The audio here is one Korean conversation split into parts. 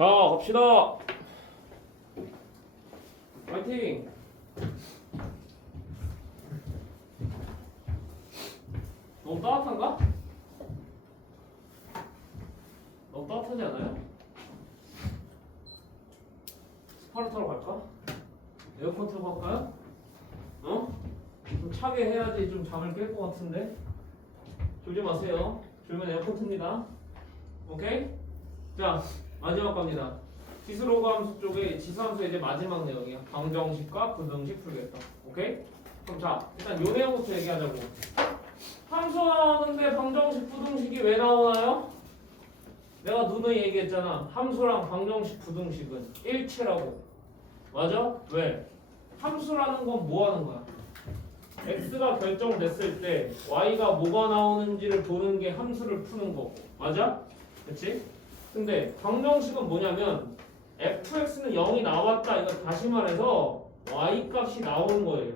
자, 갑시다. 파이팅. 너무 따뜻한가? 너무 따뜻하지 않아요? 스파르타로 갈까? 에어컨 틀고 갈까요? 좀 차게 해야지 좀 잠을 깰 것 같은데. 졸지 마세요. 졸면 에어컨 틉니다. 오케이? 자, 마지막 갑니다. 지수로감수 쪽에 지수함수 이제 마지막 내용이야. 방정식과 부등식 풀겠다. 오케이? 그럼 자, 일단 요 내용부터 얘기하자고. 함수 나오는데 방정식, 부등식이 왜 나오나요? 내가 누누이 얘기했잖아. 함수랑 방정식, 부등식은 일체라고. 맞아? 왜? 함수라는 건 뭐 하는 거야? x가 결정됐을 때 y가 뭐가 나오는지를 보는 게 함수를 푸는 거고. 맞아? 그치? 근데 방정식은 뭐냐면 fx는 0이 나왔다. 이거 다시 말해서 y 값이 나오는 거예요.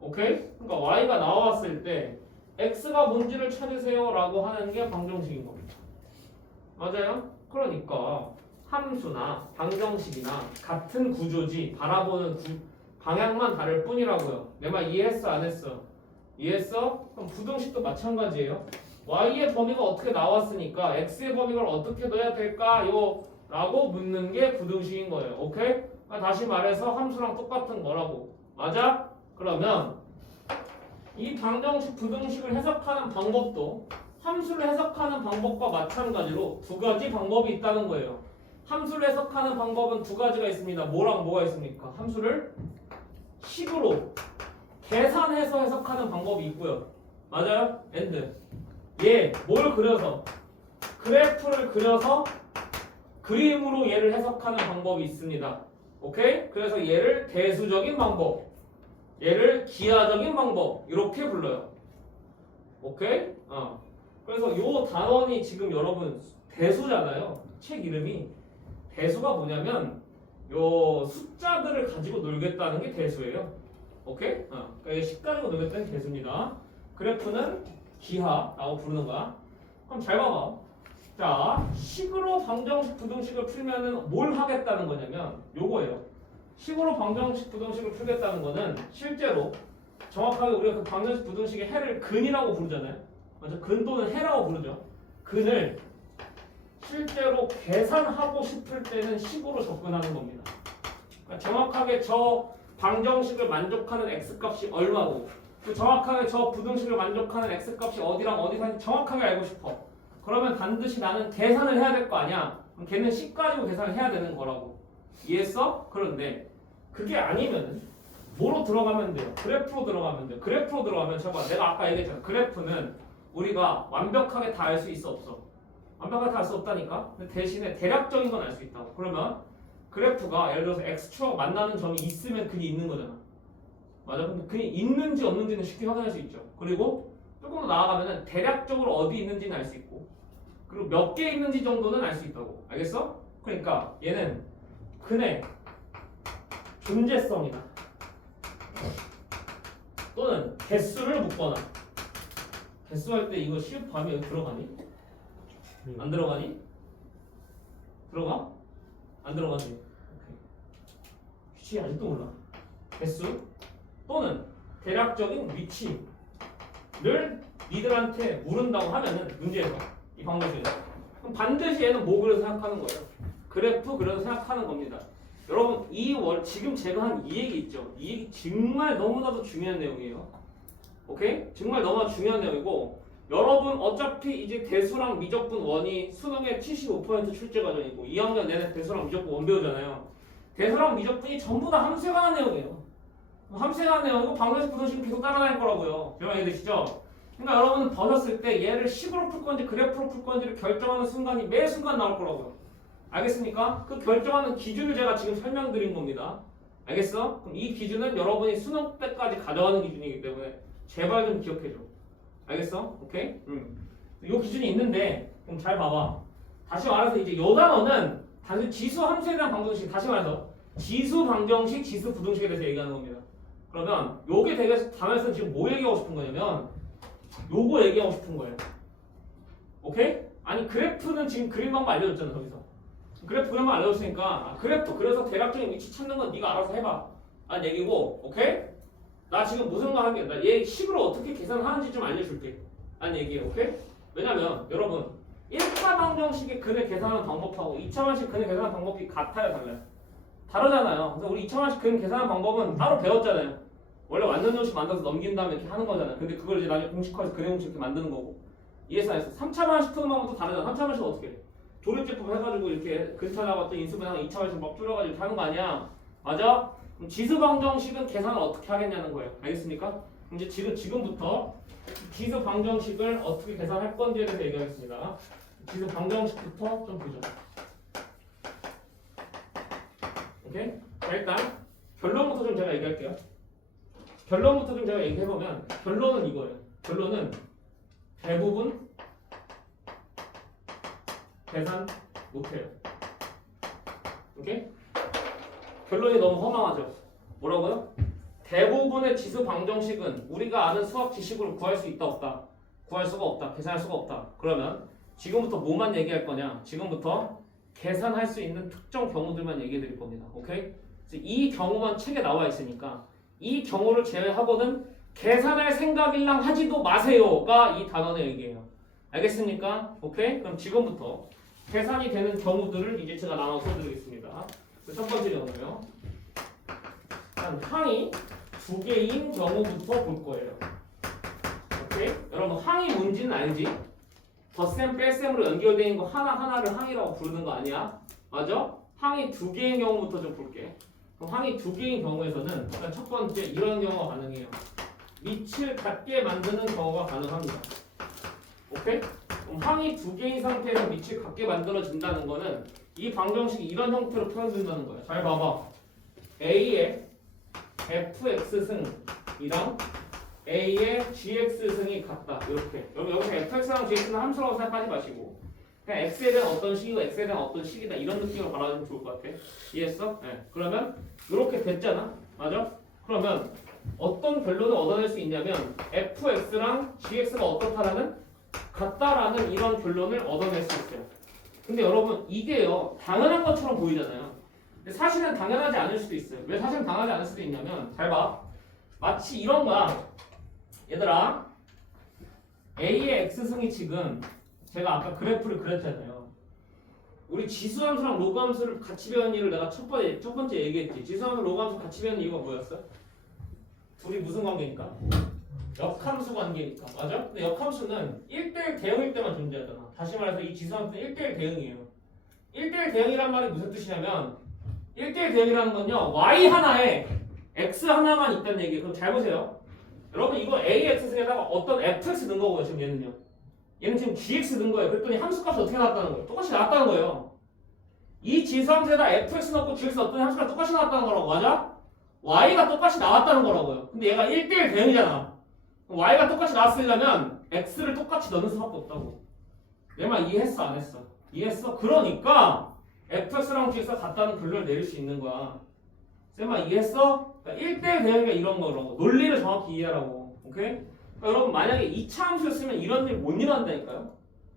오케이? 그러니까 y가 나왔을 때 x가 뭔지를 찾으세요 라고 하는 게 방정식인 겁니다. 맞아요? 그러니까 함수나 방정식이나 같은 구조지 바라보는 방향만 다를 뿐이라고요. 내 말 이해했어? 안 했어? 이해했어? 그럼 부등식도 마찬가지예요. y의 범위가 어떻게 나왔으니까 x의 범위를 어떻게 넣어야 될까요? 라고 묻는 게 부등식인 거예요. 오케이? 다시 말해서 함수랑 똑같은 거라고. 맞아? 그러면 이 방정식, 부등식을 해석하는 방법도 함수를 해석하는 방법과 마찬가지로 두 가지 방법이 있다는 거예요. 함수를 해석하는 방법은 두 가지가 있습니다. 뭐랑 뭐가 있습니까? 함수를 식으로 계산해서 해석하는 방법이 있고요. 맞아요? and 뭘 그려서 그래프를 그려서 그림으로 얘를 해석하는 방법이 있습니다. 오케이? 그래서 얘를 대수적인 방법, 얘를 기하적인 방법 이렇게 불러요. 오케이? 그래서 요 단원이 지금 여러분 대수잖아요. 책 이름이 대수가 뭐냐면 요 숫자들을 가지고 놀겠다는 게 대수예요. 오케이? 그러니까 식 가지고 놀겠다는 게 대수입니다. 그래프는 기하라고 부르는 거야. 그럼 잘 봐봐. 자, 식으로 방정식, 부등식을 풀면은 뭘 하겠다는 거냐면 요거예요. 식으로 방정식, 부등식을 풀겠다는 거는 실제로 정확하게 우리가 그 방정식, 부등식의 해를 근이라고 부르잖아요. 맞아? 근 또는 해라고 부르죠. 근을 실제로 계산하고 싶을 때는 식으로 접근하는 겁니다. 그러니까 정확하게 저 방정식을 만족하는 x값이 얼마고 또 정확하게 저 부등식을 만족하는 x값이 어디랑 어디 사는지 정확하게 알고 싶어. 그러면 반드시 나는 계산을 해야 될 거 아니야. 그럼 걔는 식 가지고 계산을 해야 되는 거라고. 이해했어? 그런데 그게 아니면은 뭐로 들어가면 돼요? 그래프로 들어가면 돼요. 그래프로 들어가면 잠깐 내가 아까 얘기했잖아. 그래프는 우리가 완벽하게 다 알 수 있어 없어? 완벽하게 다 알 수 없다니까? 근데 대신에 대략적인 건 알 수 있다고. 그러면 그래프가 예를 들어서 x축하고 만나는 점이 있으면 근이 있는 거잖아. 맞아? 근데 근이 있는지 없는지는 쉽게 확인할 수 있죠. 그리고 조금 더 나아가면은 대략적으로 어디 있는지는 알 수 있고 그리고 몇 개 있는지 정도는 알 수 있다고. 알겠어? 그러니까 얘는 근의 존재성이다. 또는 개수를 묻거나 개수할 때 이거 시읒 밤이 여기 들어가니? 안 들어가니? 들어가? 안 들어가니? 오케이. 위치 아직도 몰라. 개수 또는 대략적인 위치를 니들한테 물은다고 하면은 문제에서 이 방정식에서 그럼 반드시 얘는 뭐 그려서 생각하는 거예요? 그래프 그려서 생각하는 겁니다. 여러분 지금 제가 한 이 얘기 있죠? 이 얘기 정말 너무나도 중요한 내용이에요. 오케이? 정말 너무나 중요한 내용이고 여러분 어차피 이제 대수랑 미적분 원이 수능의 75% 출제 과정이고 2학년 내내 대수랑 미적분 원 배우잖아요. 대수랑 미적분이 전부 다 함수에 관한 내용이에요. 함수에 관한 내용이고 방정식, 부등식은 계속 따라다닐 거라고요. 여러분 이해되시죠? 그러니까 여러분은 버셨을 때 얘를 식으로 풀 건지 그래프로 풀 건지를 결정하는 순간이 매 순간 나올 거라고요. 알겠습니까? 그 결정하는 기준을 제가 지금 설명드린 겁니다. 알겠어? 그럼 이 기준은 여러분이 수능 때까지 가져가는 기준이기 때문에 제발 좀 기억해줘. 알겠어? 오케이? 요 기준이 있는데 그럼 잘 봐봐. 다시 말해서 이제 요 단어는 단순히 지수 함수에 대한 방정식, 다시 말해서 지수 방정식, 지수 부등식에 대해서 얘기하는 겁니다. 그러면 요게 되게 단어에서 지금 뭐 얘기하고 싶은 거냐면 요거 얘기하고 싶은 거예요. 오케이? 아니 그래프는 지금 그림 방법 알려줬잖아. 거기서 그래프 그림만 알려줬으니까 그래프 그래서 대략적인 위치 찾는 건 네가 알아서 해봐 라는 얘기고 오케이? 나 지금 무슨 거 하게 나얘 식으로 어떻게 계산하는지 좀 알려줄게 라는 얘기예요 오케이? 왜냐면 여러분 1차 방정식의 근을 계산하는 방법하고 2차 방식 근을 계산하는 방법이 같아요 달라요? 다르잖아요 그래서 우리 2차 방식 근 계산하는 방법은 따로 배웠잖아요 원래 완전 정식 만들어서 넘긴 다음에 이렇게 하는 거잖아요 근데 그걸 이제 나중에 공식화해서 근의 공식 이렇게 만드는 거고 이해서 안 했어 3차 방식 푸는 방법도 다르잖아 3차 방식은 어떻게 해? 조립제법 해가지고 이렇게 근 찾아가 또 인수분해하고 2차 방식 막 줄여가지고 이렇게 하는 거 아니야 맞아? 그럼 지수방정식은 계산을 어떻게 하겠냐는 거예요 알겠습니까? 이제 지금부터 지수방정식을 어떻게 계산할 건지에 대해서 얘기하겠습니다 지수방정식부터 좀 보죠 오케이? 자 일단 결론부터 좀 제가 얘기할게요 결론부터 좀 제가 얘기해보면 결론은 이거예요 결론은 대부분 계산 못해요 오케이? 결론이 너무 허망하죠 뭐라고요? 대부분의 지수 방정식은 우리가 아는 수학 지식으로 구할 수 있다 없다 구할 수가 없다 계산할 수가 없다 그러면 지금부터 뭐만 얘기할 거냐 지금부터 계산할 수 있는 특정 경우들만 얘기해 드릴 겁니다 오케이? 그래서 이 경우만 책에 나와 있으니까 이 경우를 제외하고는 계산할 생각일랑 하지도 마세요가 이 단원의 얘기예요 알겠습니까? 오케이? 그럼 지금부터 계산이 되는 경우들을 이제 제가 나눠서 써드리겠습니다 첫 번째 경우요 항이 두 개인 경우부터 볼 거예요. 오케이? 여러분 항이 뭔지는 알지? 덧셈 뺄셈으로 연결되어 있는 거 하나하나를 항이라고 부르는 거 아니야? 맞아? 항이 두 개인 경우부터 좀 볼게. 그럼 항이 두 개인 경우에서는 일단 첫 번째 이런 경우가 가능해요. 밑을 같게 만드는 경우가 가능합니다. 오케이? 그럼 항이 두 개인 상태에서 밑을 같게 만들어진다는 거는 이 방정식이 이런 형태로 표현된다는 거예요. 잘 봐봐. A의 fx승이랑 A의 gx승이 같다. 이렇게. 여기서 fx랑 gx는 함수라고 생각하지 마시고 그냥 x에 대한 어떤 식이고 x에 대한 어떤 식이다 이런 느낌으로 바라보면 좋을 것 같아. 이해했어? 네. 그러면 이렇게 됐잖아. 맞아? 그러면 어떤 결론을 얻어낼 수 있냐면 fx랑 gx가 어떻다라는 같다라는 이런 결론을 얻어낼 수 있어요. 근데 여러분 이게요 당연한 것처럼 보이잖아요. 근데 사실은 당연하지 않을 수도 있어요. 왜 사실은 당연하지 않을 수도 있냐면 잘 봐. 마치 이런 거야. 얘들아 A의 X승이 지금 제가 아까 그래프를 그렸잖아요. 우리 지수함수랑 로그함수를 같이 배운 이유를 내가 첫 번째 얘기했지. 지수함수 로그함수 같이 배운 이유가 뭐였어? 둘이 무슨 관계니까? 역함수 관계니까. 맞아? 근데 역함수는 1대1 대응일 때만 존재하잖아. 다시 말해서 이 지수함수는 1대1 대응이에요. 1대1 대응이란 말이 무슨 뜻이냐면 1대1 대응이라는 건요 y 하나에 x 하나만 있다는 얘기예요. 그럼 잘 보세요. 여러분 이거 AX승에다가 어떤 fx 넣은 거고요. 지금 얘는요. 얘는 지금 gx 넣은 거예요. 그랬더니 함수값이 어떻게 나왔다는 거예요? 똑같이 나왔다는 거예요. 이 지수함수에다 fx 넣고 gx 넣었더니 함수가 똑같이 나왔다는 거라고. 맞아? y가 똑같이 나왔다는 거라고요. 근데 얘가 1대1 대응이잖아. y가 똑같이 나왔으려면 x를 똑같이 넣는 수밖에 없다고. 내 말 이해했어 안 했어? 이해했어? 그러니까 fx랑 gx가 같다는 결론을 내릴 수 있는 거야. 쌤아 이해했어? 그러니까 1대1 대응이 이런 거라고. 논리를 정확히 이해하라고. 오케이? 그러니까 여러분 만약에 2차 함수를 쓰면 이런 일 못 일어난다니까요?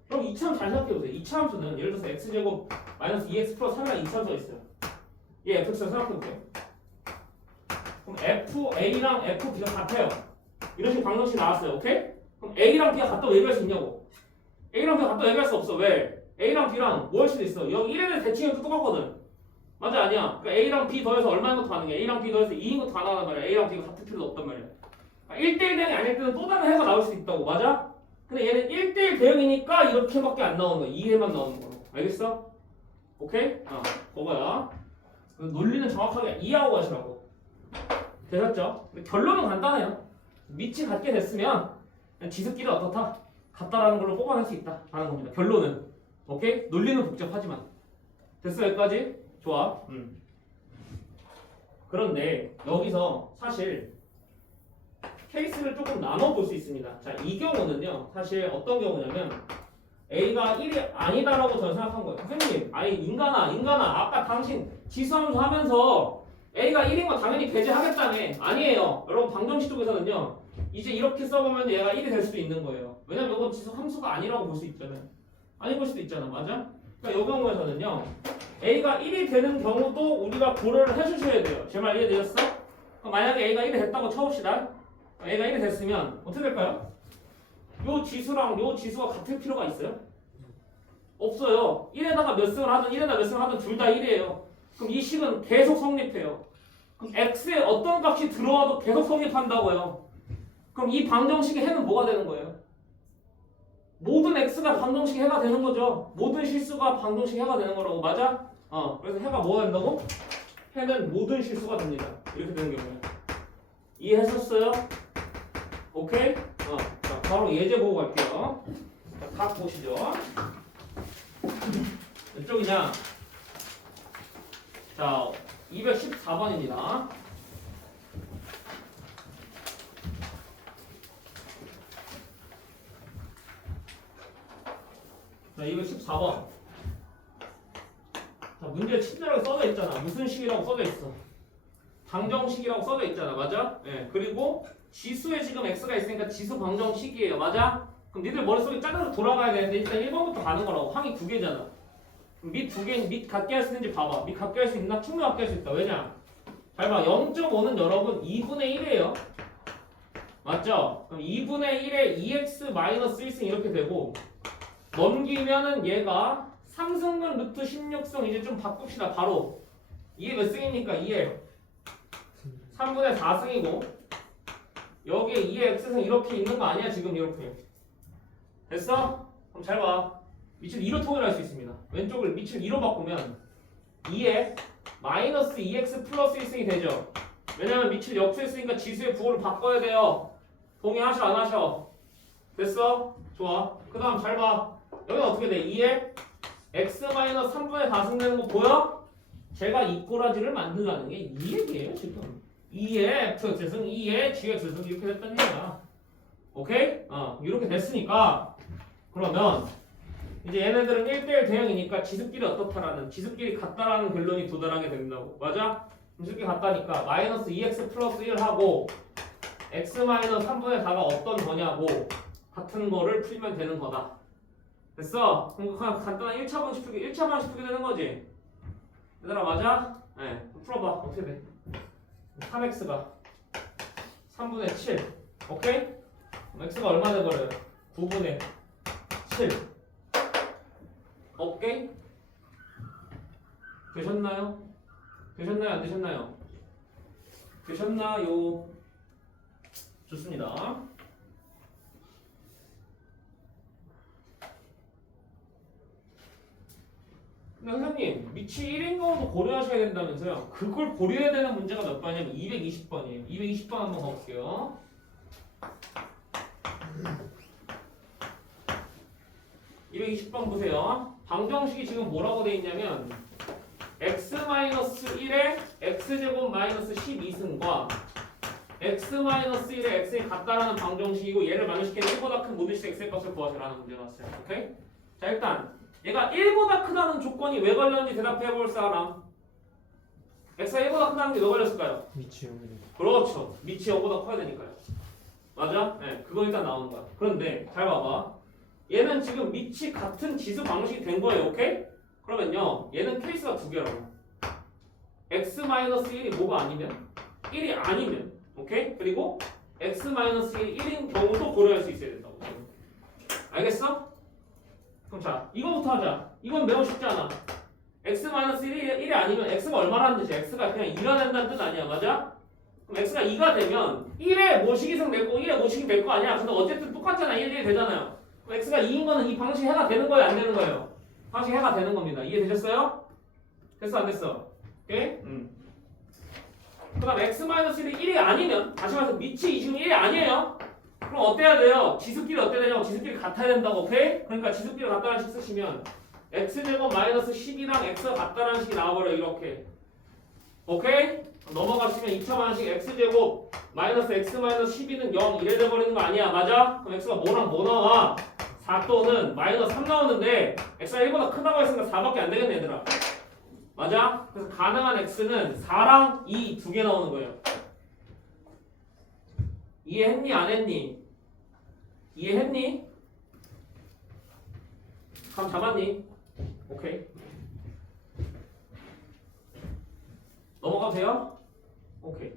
그럼 2차 함수 잘 생각해보세요. 2차 함수는 예를 들어서 x제곱 마이너스 2x 플러스 3이랑 2차 함수가 있어요. 얘 fx를 생각해볼게요. 그럼 FA랑 FB가 같아요. 이런 식으로 방정식이 나왔어요. 오케이? 그럼 A랑 B가 같다고 얘기할 수 있냐고? A랑 B가 같다고 얘기할 수 없어. 왜? A랑 B랑 뭐 할 수도 있어. 여기 1에 대칭해도 똑같거든. 맞아 아니야? 그러니까 A랑 B 더해서 얼마인 것도 가능해. A랑 B 더해서 2인 것도 가능하단 말이야. A랑 B가 같을 필요도 없단 말이야. 그러니까 1대1 대응이 아닐 때는 또 다른 해가 나올 수도 있다고. 맞아? 근데 얘는 1대1 대응이니까 이렇게밖에 안 나오는 거야. 2해만 나오는 거로. 알겠어? 오케이? 그거야. 논리는 정확하게 이해하고 가시라고. 되셨죠? 결론은 간단해요. 밑이 같게 됐으면 지수끼리 어떻다? 같다라는 걸로 뽑아낼 수 있다 라는 겁니다. 결론은. 오케이? 논리는 복잡하지만. 됐어 여기까지? 좋아. 그런데 여기서 사실 케이스를 조금 나눠 볼 수 있습니다. 자, 이 경우는요. 사실 어떤 경우냐면 A가 1이 아니다라고 저는 생각한 거예요. 선생님, 아니 인간아 아까 당신 지수함수 하면서 A가 1인 거 당연히 배제하겠다며. 아니에요. 여러분 방정식 쪽에서는요. 이제 이렇게 써보면 얘가 1이 될 수도 있는 거예요. 왜냐면 이건 지수 함수가 아니라고 볼 수 있잖아요. 아닐 수도 있잖아. 맞아? 그러니까 이 경우에서는요. a가 1이 되는 경우도 우리가 고려를 해주셔야 돼요. 제 말 이해되셨어? 그럼 만약에 a가 1이 됐다고 쳐봅시다. a가 1이 됐으면 어떻게 될까요? 요 지수랑 요 지수가 같을 필요가 있어요? 없어요. 1에다가 몇 승을 하든 1에다 몇 승을 하든 둘 다 1이에요. 그럼 이 식은 계속 성립해요. 그럼 x에 어떤 값이 들어와도 계속 성립한다고요. 그럼 이 방정식의 해는 뭐가 되는 거예요? 모든 x가 방정식 해가 되는 거죠. 모든 실수가 방정식 해가 되는 거라고. 맞아? 그래서 해가 뭐가 된다고? 해는 모든 실수가 됩니다. 이렇게 되는 경우에. 이해하셨어요? 오케이? 자, 바로 예제 보고 갈게요. 자, 각 보시죠. 몇 쪽이냐? 자, 214번입니다. 자, 214번. 자, 문제 친절하게 써져 있잖아. 무슨 식이라고 써져 있어? 방정식이라고 써져 있잖아. 맞아? 예. 그리고 지수에 지금 x가 있으니까 지수 방정식이에요. 맞아? 그럼 니들 머릿속에 짜르르 돌아가야 되는데 일단 1번부터 가는 거라고. 항이 두 개잖아. 밑 두 개, 밑 같게 할 수 있는지 봐봐. 밑 같게 할 수 있나? 충분히 같게 할 수 있다. 왜냐? 잘 봐. 0.5는 여러분 2분의 1이에요. 맞죠? 그럼 2분의 1에 2x-1승 이렇게 되고 넘기면은 얘가 3승분 루트 16승 이제 좀 바꿉시다. 바로 2에 몇 승입니까? 2에 3분의 4승이고 여기에 2의 x승 이렇게 있는 거 아니야? 지금 이렇게 됐어? 그럼 잘 봐. 밑을 2로 통일할 수 있습니다. 왼쪽을 밑을 2로 바꾸면 2에 마이너스 2x 플러스 1승이 되죠. 왜냐면 밑을 역수했으니까 지수의 부호를 바꿔야 돼요. 동의하셔 안 하셔? 됐어? 좋아. 그 다음 잘 봐. 여기는 어떻게 돼? 2에 x-3분의 4승 되는 거 보여? 제가 이 꼬라지를 만들라는 게 이 얘기예요 지금. 2에 x승 2에 gx승 이렇게 됐다는 얘기야. 오케이? 이렇게 됐으니까 그러면 이제 얘네들은 1대1 대응이니까 지수끼리 어떻다라는 지수끼리 같다라는 결론이 도달하게 된다고. 맞아? 지수끼리 같다니까 마이너스 2x 플러스 1하고 x-3분의 4가 어떤 거냐고 같은 거를 풀면 되는 거다. 됐어? 그럼 그냥 간단한 1차 방식 풀기 1차 방식 풀게 되는 거지. 얘들아 맞아? 네. 풀어봐. 어떻게 돼? 3x가 3분의 7 오케이? x가 얼마 돼버려요? 9분의 7 오케이? 되셨나요? 되셨나요? 안 되셨나요? 되셨나요? 좋습니다. 근데 선생님 밑이 1인 경우도 고려하셔야 된다면서요. 그걸 고려해야 되는 문제가 몇 번이냐면 220번이에요 220번 한번 가볼게요. (220번) 보세요. 방정식이 지금 뭐라고 돼 있냐면 x-1에 x제곱 마이너스 12승과 x-1에 x이 같다라는 방정식이고 얘를 만족시키는 1보다 큰 모든 식 x의 값을 구하시라는 문제가 왔어요. 오케이? 자 일단 얘가 1보다 크다는 조건이 왜 걸렸는지 대답해 볼 사람. x가 1보다 크다는 게 왜 걸렸을까요? 밑이 0이네. 그렇죠. 밑이 0보다 커야 되니까요. 맞아? 네, 그거 일단 나오는 거야. 그런데 잘 봐봐. 얘는 지금 밑이 같은 지수 방식이 된 거예요. 오케이? 그러면요. 얘는 케이스가 두 개라고. x-1이 뭐가 아니면? 1이 아니면. 오케이? 그리고 x-1이 1인 경우도 고려할 수 있어야 된다고. 알겠어? 그럼 자, 이거부터 하자. 이건 매우 쉽지 않아. x-1이 아니면 x가 얼마라는 뜻이야? x가 그냥 2가 된다는 뜻 아니야. 맞아? 그럼 x가 2가 되면 1에 모식이승 냈고 1에 모식이 될 거 아니야. 근데 어쨌든 똑같잖아. 1, 1 되잖아요. 그럼 x가 2인 거는 이 방식 해가 되는 거예요? 안 되는 거예요? 방식 해가 되는 겁니다. 이해되셨어요? 됐어 안 됐어? 오케이? 그 다음 x-1이 1이 아니면 다시 말해서 밑이 지금 1이 아니에요. 그럼 어때야 돼요? 지수끼리 어때야 되냐고. 지수끼리 같아야 된다고. 오케이? 그러니까 지수끼리 같다는 식 쓰시면 x제곱 마이너스 10이랑 x가 같다는 식이 나와버려. 이렇게. 오케이? 넘어가시면 2차 방식 x제곱 마이너스 x 마이너스 12는 0 이래 돼버리는 거 아니야. 맞아? 그럼 x가 뭐랑 뭐 나와? 4 또는 마이너스 3 나오는데 x가 1보다 크다고 했으니까 4밖에 안 되겠네 얘들아. 맞아? 그래서 가능한 x는 4랑 2 두 개 나오는 거예요. 이해했니? 안 했니? 이해했니? 감 잡았니? 오케이. 넘어가도 돼요? 오케이.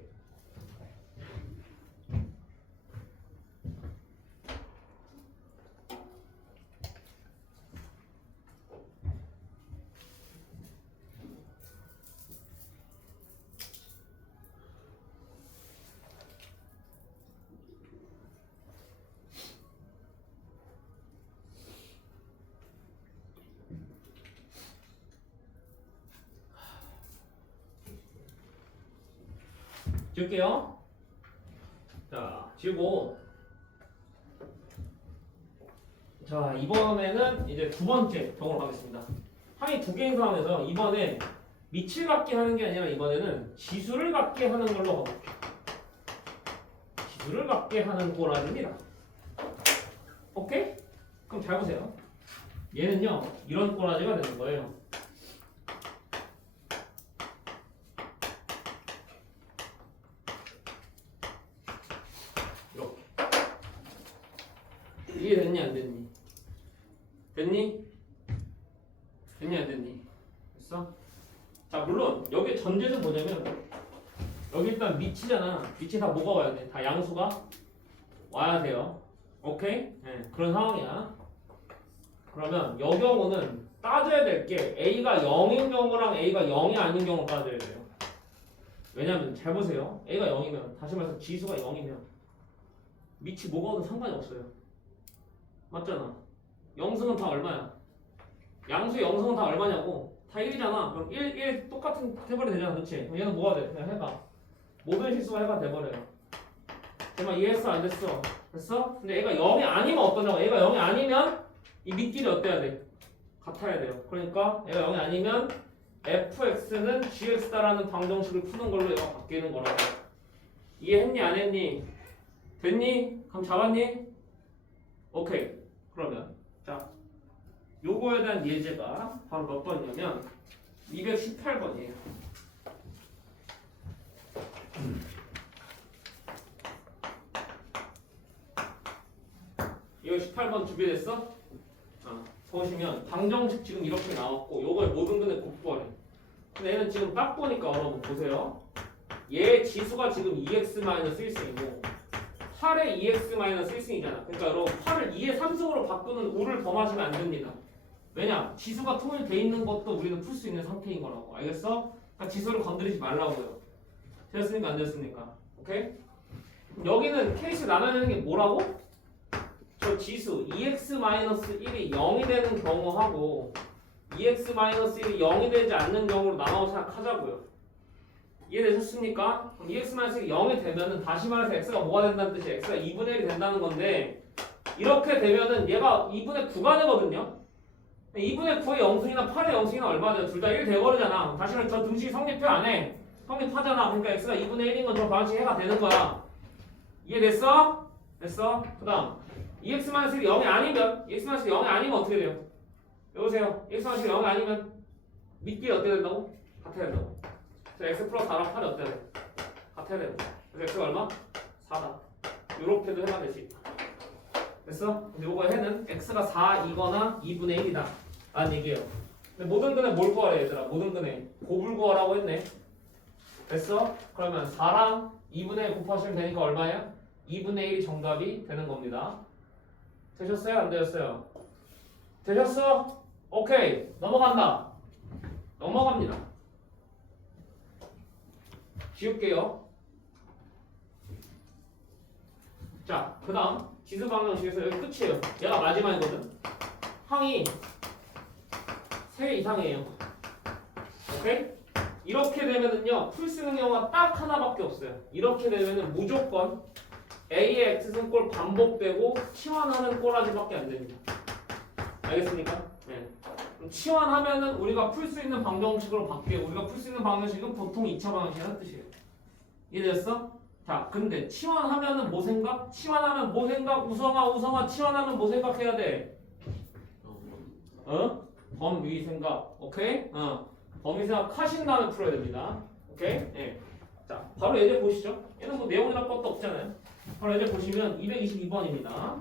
지울게요. 자, 지우고. 자, 이번에는 이제 두 번째 경우로 가겠습니다. 항이 두 개인 상황에서 이번에 밑을 갖게 하는 게 아니라 이번에는 지수를 갖게 하는 걸로 가볼게요. 지수를 갖게 하는 꼬라지입니다. 오케이? 그럼 잘 보세요. 얘는요, 이런 꼬라지가 되는 거예요. 이렇게. 이게 됐니, 안 됐니? 됐니? 됐니, 안 됐니? 됐어? 자, 물론 여기 전제는 뭐냐면 여기 일단 밑이잖아. 밑이 다 뭐가 와야 돼? 다 양수가 와야 돼요. 오케이? 네, 그런 상황이야. 그러면 이 경우는 따져야 될 게 A가 0인 경우랑 A가 0이 아닌 경우 따져야 돼요. 왜냐면 잘 보세요. A가 0이면 다시 말해서 지수가 0이면 밑이 뭐가 오든 상관이 없어요. 맞잖아. 영승은 다 얼마야? 양수의 영승은 다 얼마냐고? 다 1이잖아. 그럼 1 똑같은 해버려 되잖아. 그렇지? 그럼 얘는 뭐가 돼? 그냥 해봐. 모든 실수가 해봐 돼버려요. 정말 이해했어? 안 됐어? 됐어? 근데 얘가 0이 아니면 어떠냐고? 얘가 0이 아니면 이 밑길이 어때야 돼? 같아야 돼요. 그러니까 얘가 0이 아니면 fx는 gx다라는 방정식을 푸는 걸로 얘가 바뀌는 거라고. 이해했니? 안 했니? 됐니? 감 잡았니? 오케이. 그러면 자 요거에 대한 예제가 바로 몇 번이냐면 218번이에요. 이거 18번 준비됐어? 보시면 방정식 지금 이렇게 나왔고 요걸 모든 근에 곱구하래. 근데 얘는 지금 딱 보니까 여러분 보세요. 얘 지수가 지금 2x-1승이고 8의 2x-1승이잖아. 그러니까 여러분 8을 2의 3승으로 바꾸는 우를 범하시면 안 됩니다. 왜냐? 지수가 통일돼 있는 것도 우리는 풀 수 있는 상태인 거라고. 알겠어? 그러니까 지수를 건드리지 말라고요. 됐습니까? 안 됐습니까? 오케이? 여기는 케이스 나눠내는 게 뭐라고? 저 지수 2x-1이 0이 되는 경우하고 2x-1이 0이 되지 않는 경우로 나눠 생각하자고요. 이해되셨습니까? 그럼 2x-1이 0이 되면은 다시 말해서 x가 뭐가 된다는 뜻이에요? x가 2분의 1이 된다는 건데 이렇게 되면은 얘가 2분의 9가 되거든요. 2분의 9의 영승이나 8의 영승이나 얼마 돼요? 둘 다 1 돼버리잖아. 다시 말해서 저 등식이 성립해 안 해? 성립하잖아. 그러니까 x가 2분의 1인 건 저 방식 해가 되는 거야. 이해됐어? 됐어? 그 다음 2x-1이 0이 아니면 2x-1이 0이 아니면 어떻게 돼요? 여보세요? 2x-1이 0이 아니면 밑길이 어떻게 된다고? 같아야 된다고. 그래서 x 플러스 4랑 8이 어때야 돼? 같아야 돼요. 그래서 x가 얼마? 4다. 요렇게도 해가 될 수 있다. 됐어? 근데 요거 해는 x가 4이거나 2분의 1이다 라는 얘기예요. 근데 모든 근에 뭘 구하래 얘들아? 모든 근에 곱을 구하라고 했네. 됐어? 그러면 4랑 2분의 1 곱하시면 되니까 얼마예요? 2분의 1이 정답이 되는 겁니다. 되셨어요? 안 되셨어요? 되셨어? 오케이. 넘어간다. 넘어갑니다. 지울게요. 자, 그 다음 지수 방정식에서 여기 끝이에요. 얘가 마지막이거든. 항이 3개 이상이에요. 오케이? 이렇게 되면은요, 풀 수 있는 경우가 딱 하나밖에 없어요. 이렇게 되면은 무조건 A의 X승꼴 반복되고 치환하는 꼬라지밖에 안 됩니다. 알겠습니까? 네. 그럼 치환하면은 우리가 풀 수 있는 방정식으로 바뀌어요. 우리가 풀 수 있는 방정식은 보통 2차 방정식이라는 뜻이에요. 이해됐어? 자, 근데 치환하면은 뭐 생각? 치환하면 뭐 생각? 우성아 치환하면 뭐 생각해야 돼? 범위 생각. 오케이? 범위 생각 하신 다음에 풀어야 됩니다. 오케이? 네. 자, 바로 예제 보시죠. 얘는 뭐 내용이랄 것도 없잖아요. 바로 예제 보시면 222번입니다.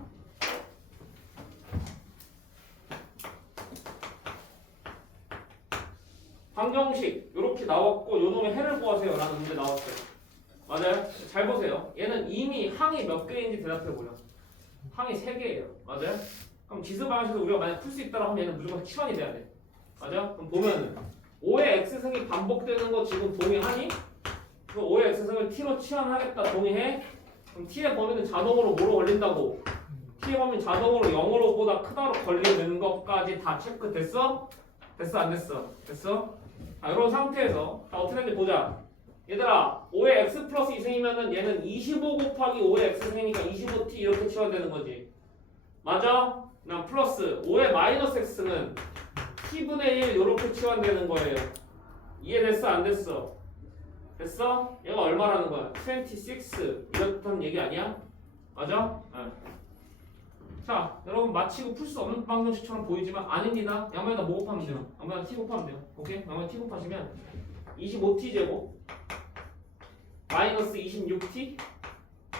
방정식 이렇게 나왔고 요 놈의 해를 구하세요 라는 문제 나왔어요. 맞아요? 잘 보세요. 얘는 이미 항이 몇 개인지 대답해보려. 항이 3개예요. 맞아요? 그럼 지수 방식에서 우리가 만약 풀 수 있다고 하면 얘는 무조건 치환이 돼야 돼. 맞아? 그럼 보면은 5의 x승이 반복되는 거 지금 동의하니? 그 5의 x승을 t로 치환하겠다 동의해? 그럼 t의 범위는 자동으로 뭐로 걸린다고? t의 범위는 자동으로 0으로보다 크다로 걸리는 것까지 다 체크됐어? 됐어 안 됐어? 됐어? 자 이런 상태에서 자 어떻게 되는지 보자. 얘들아 5의 x 플러스 2승이면은 얘는 25 곱하기 5의 x승이니까 25t 이렇게 치환되는 거지. 맞아? 그냥 플러스 5의 마이너스 x는 t분의 1 이렇게 치환되는 거예요. 이해됐어 안 됐어? 됐어? 얘가 얼마라는 거야? 26 이렇다는 얘기 아니야? 맞아? 네. 자 여러분 마치고 풀 수 없는 방정식처럼 보이지만 아닙니다. 양면에다 뭐 곱하면 돼요? 양면에다 t 곱하면 돼요. 오케이? 양면에 t 곱하시면 25t 제곱 마이너스 26t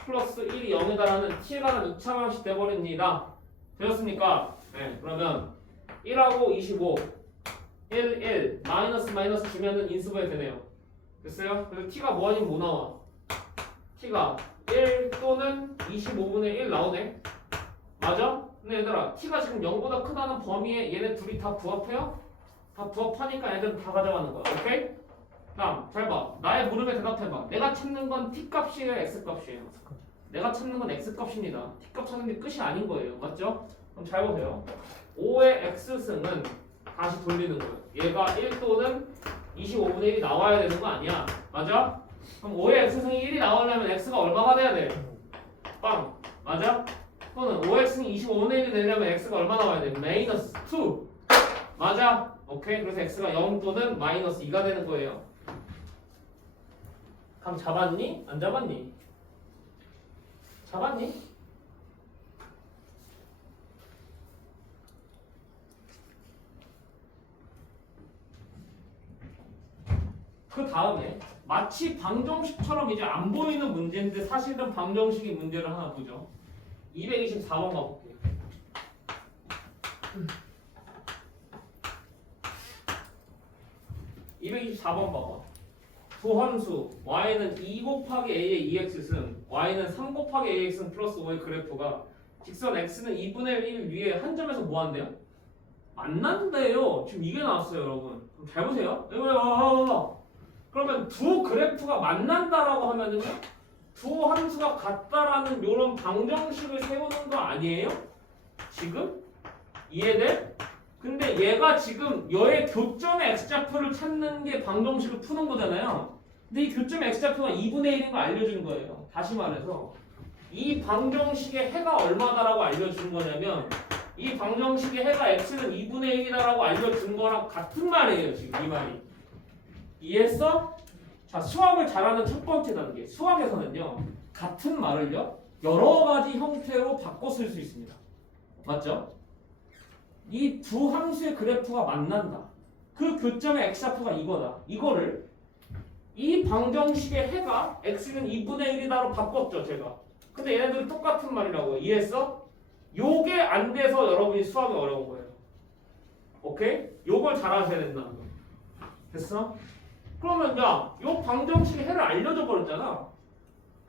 플러스 1이 0이다라는 t에 관한 2차 방식 돼버립니다. 되셨습니까? 네 그러면 1하고 25 1 마이너스 주면은 인수분해 되네요. 됐어요? 그래서 t가 뭐 아니면 뭐 나와? t가 1 또는 25분의 1 나오네. 맞아? 근데 얘들아 t가 지금 0보다 크다는 범위에 얘네 둘이 다 부합해요? 다 부합하니까 애들은 다 가져가는 거야. 오케이? 다음 잘 봐. 나의 물음에 대답해봐. 내가 찾는 건 t 값이에요 x 값이에요? 내가 찾는 건 x 값입니다. t 값 찾는 게 끝이 아닌 거예요. 맞죠? 그럼 잘 보세요. 5의 x승은 다시 돌리는 거예요. 얘가 1 또는 25분의 1이 나와야 되는 거 아니야. 맞아? 그럼 5의 x승이 1이 나오려면 x가 얼마가 돼야 돼? 빵. 맞아? 또는 5x승이 25분의 1이 되려면 x가 얼마 나와야 돼? 마이너스 2. 맞아? 오케이. 그래서 x가 0 또는 마이너스 2가 되는 거예요. 감 잡았니? 안 잡았니? 잡았니? 그 다음에 마치 방정식처럼 이제 안 보이는 문제인데 사실은 방정식의 문제를 하나 보죠. 224번 가볼게요. (224번) 봐봐. 두 함수 y는 2 곱하기 a의 2x승 y는 3 곱하기 ax승 플러스 5의 그래프가 직선 x는 2분의 1 위에 한 점에서 뭐 한대요? 만난대요. 지금 이게 나왔어요 여러분. 그럼 잘 보세요. 그러면 두 그래프가 만난다라고 하면은요 두 함수가 같다라는 이런 방정식을 세우는 거 아니에요? 지금? 이해돼? 근데 얘가 지금 얘의 교점의 x좌표를 찾는 게 방정식을 푸는 거잖아요. 근데 이 교점의 x좌표가 2분의 1인 거 알려주는 거예요. 다시 말해서 이 방정식의 해가 얼마다라고 알려주는 거냐면 이 방정식의 해가 x는 2분의 1이다라고 알려준 거랑 같은 말이에요. 지금 이 말이. 이해했어? 자, 수학을 잘하는 첫 번째 단계. 수학에서는요 같은 말을요 여러 가지 형태로 바꿔 쓸 수 있습니다. 맞죠? 이 두 함수의 그래프가 만난다. 그 교점의 x좌표가 이거다. 이거를 이 방정식의 해가 x는 2분의 1이다로 바꿨죠 제가. 근데 얘네들은 똑같은 말이라고요. 이해했어? 요게 안 돼서 여러분이 수학이 어려운 거예요. 오케이? 요걸 잘 하셔야 된다는 거. 됐어? 그러면 야, 요 방정식의 해를 알려줘 버렸잖아.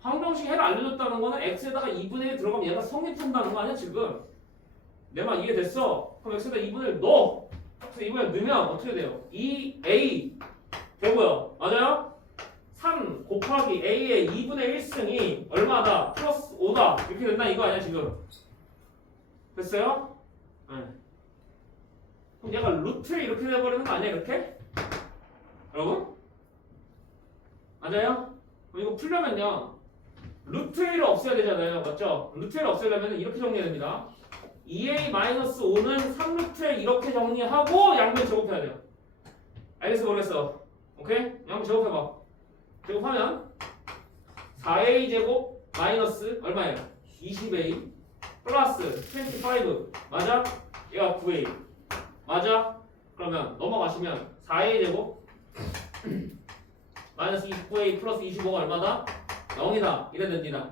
방정식 해를 알려줬다는 거는 x에다가 2분의 1 들어가면 얘가 성립한다는 거 아니야 지금? 내 말 이해됐어? 그럼 x에다 2분의 1 넣어. 그래서 2분의 1 넣으면 어떻게 돼요? 2a 되고요. 맞아요? 3 곱하기 a의 2분의 1승이 얼마다? 플러스 5다. 이렇게 된다 이거 아니야 지금? 됐어요? 네. 그럼 얘가 루트에 이렇게 돼버리는 거 아니야 이렇게? 여러분? 맞아요? 그럼 이거 풀려면요 루트 1을 없애야 되잖아요. 맞죠? 루트 1을 없애려면 이렇게 정리해야 됩니다. 2a-5는 3루트에 이렇게 정리하고 양변 제곱해야 돼요. 알겠어 모르겠어? 오케이? 양변 제곱해봐. 제곱하면 4a 제곱 마이너스 얼마예요? 20a 플러스 25 맞아? 얘가 9a 맞아? 그러면 넘어가시면 4a 제곱 마이너스 29a 플러스 25가 얼마다? 0이다. 이래 됩니다.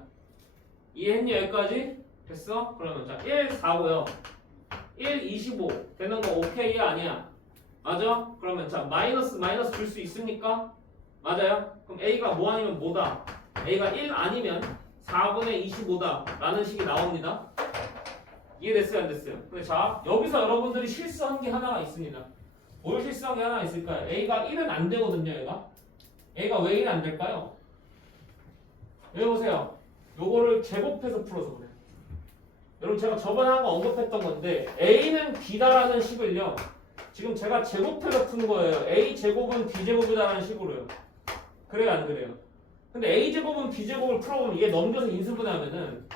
이해했니 여기까지? 됐어? 그러면 자 1, 4고요. 1, 25 되는 거 오케이야 아니야? 맞아? 그러면 자 마이너스 줄 수 있습니까? 맞아요? 그럼 A가 뭐 아니면 뭐다? A가 1 아니면 4분의 25다 라는 식이 나옵니다. 이해됐어요? 안 됐어요? 근데 자 여기서 여러분들이 실수한 게 하나가 있습니다. 뭘 실수한 게 하나 있을까요? A가 1은 안 되거든요. A가 왜 1이 안 될까요? 여기 보세요. 요거를 제곱해서 풀어서 그래요. 여러분 제가 저번에 한 거 언급했던 건데 A는 B다라는 식을요. 지금 제가 제곱해서 푼 거예요. A 제곱은 B 제곱이다라는 식으로요. 그래요, 안 그래요? 근데 A 제곱은 B 제곱을 풀어보면 이게 넘겨서 인수분해하면은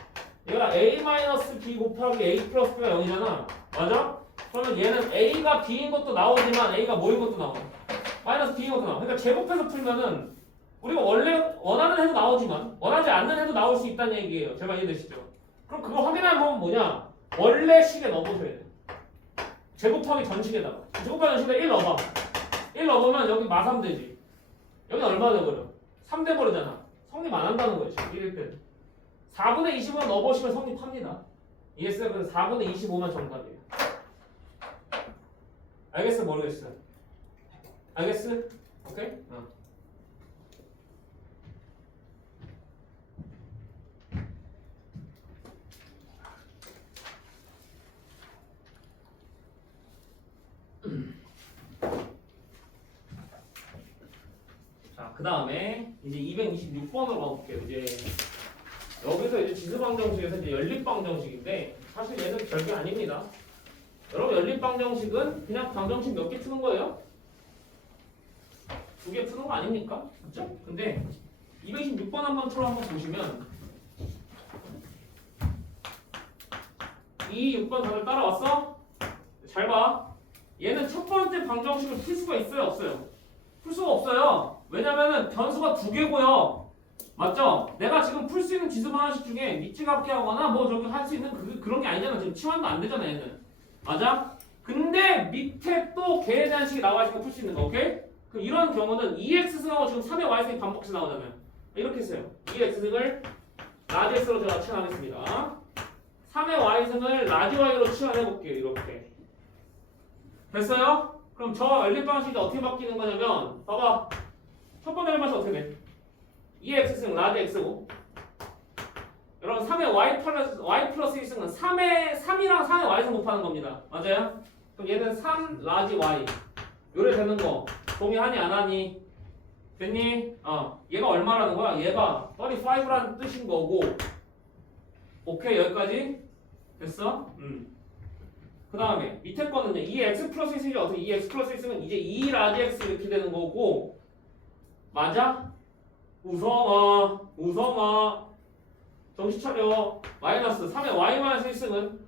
얘가 A-B 곱하기 A 플러스 B가 0이잖아. 맞아? 그러면 얘는 A가 B인 것도 나오지만 A가 뭐인 것도 나와. 마이너스 B인 것도 나와. 그러니까 제곱해서 풀면은 우리가 원래 원하는 해도 나오지만 원하지 않는 해도 나올 수 있다는 얘기예요. 제발 이해되시죠? 그럼 그걸 확인할 방법은 뭐냐? 원래 식에 넣어보셔야 돼. 제곱하기 전식에다가. 제곱하기 전식에다 1 넣어봐. 1 넣어보면 여기 마3 되지. 여기 얼마 돼버려? 3 돼버리잖아. 성립 안 한다는 거예요. 1일 때는. 4분의 25만 넣어보시면 성립합니다. 이해했어요? 그래서 4분의 25만 정답이에요. 알겠어? 모르겠어? 알겠어? 오케이? 자, 그 다음에 이제 226번으로 가볼게요. 이제 여기서 이제 지수방정식에서 이제 연립방정식인데 사실 얘는 별게 아닙니다. 여러분 연립방정식은 그냥 방정식 몇 개 푸는 거예요? 2개 푸는 거 아닙니까? 그렇죠? 근데 226번 한번 보시면 이 6번 다들 따라왔어? 잘 봐. 얘는 첫 번째 방정식을 풀 수가 있어요? 없어요? 풀 수가 없어요. 왜냐면은 변수가 2개고요. 맞죠? 내가 지금 풀 수 있는 지수 방정식 중에 미치갑게 하거나 뭐 저기 할 수 있는 그런 게 아니잖아. 지금 치환도 안 되잖아 얘는. 맞아? 근데 밑에 또 계에 대한 식이 나와 있으니까 풀 수 있는 거. 오케이? 그럼 이런 경우는 2x승하고 지금 3의 y승이 반복해서 나오잖아요. 이렇게 써요. 2x승을 라지 x로 제가 치환하겠습니다. 3의 y승을 라지 y로 치환해볼게요. 이렇게. 됐어요? 그럼 저 연립방식이 어떻게 바뀌는 거냐면 봐봐. 첫 번째 연립방식 어떻게 돼? 2x승 라지 x고 여러분 3의 y 플러스 1승은 3이랑 3의 y승 곱하는 겁니다. 맞아요? 그럼 얘는 3 라지 y 요래 되는 거 동의하니 안 하니? 됐니? 얘가 얼마라는 거야? 얘가 35라는 뜻인 거고 오케이 여기까지? 됐어? 그 다음에 밑에 거는요 2x 플러스 1승이 어떻게 2x 플러스 1승은 이제 2 라지 x 이렇게 되는 거고 맞아? 우성아 정신 차려. 마이너스 3의 y 마이너스 1승은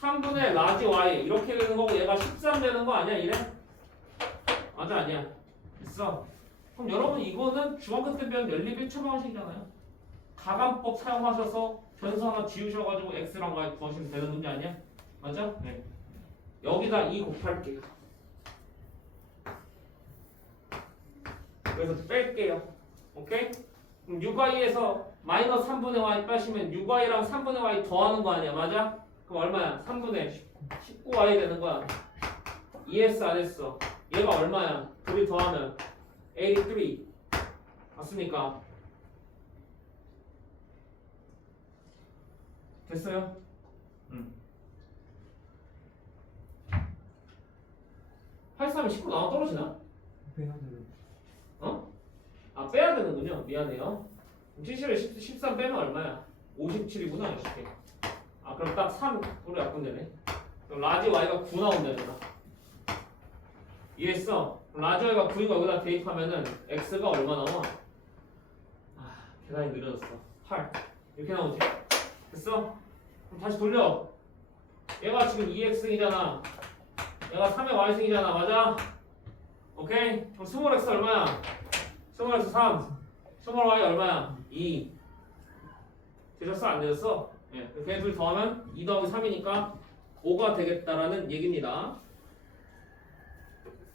3분의 라지 y 이렇게 되는 거고 얘가 13 되는 거 아니야 이래? 맞아 아니야? 됐어. 그럼 여러분 이거는 중학교 때 배운 연립 1차 방식이잖아요. 가감법 사용하셔서 변수 하나 지우셔가지고 x랑 y 구하시면 되는 문제 아니야? 맞아? 네. 여기다 2 곱할게요. 그래서 뺄게요. 오케이? 그럼 6y에서 마이너스 3분의 y 빼시면 6y랑 3분의 y 더하는 거 아니야? 맞아? 그럼 얼마야? 3분의 19y 되는 거야. ES 안 했어. 얘가 얼마야? 둘이 더하면 83 맞습니까? 됐어요? 83이 19 나와 떨어지나? 빼야 되는. 빼야 되는군요. 미안해요. 70에 13 빼면 얼마야? 57이구나 이렇게. 그럼 딱 3으로 약분되네. 그럼 라지 y가 9 나온다잖아. 이해했어? 라지 y가 9인 거 여기다 대입하면은 x가 얼마 나와? 계산이 느려졌어. 8 이렇게 나오지? 됐어? 그럼 다시 돌려. 얘가 지금 2x승이잖아. 얘가 3의 y승이잖아. 맞아? 오케이? 그럼 스몰 x 얼마야? 스몰 x 3 스몰 y 얼마야? 2 되셨어? 안 되셨어? 네. 걔 둘 더하면 2 더하기 3이니까 5가 되겠다라는 얘기입니다.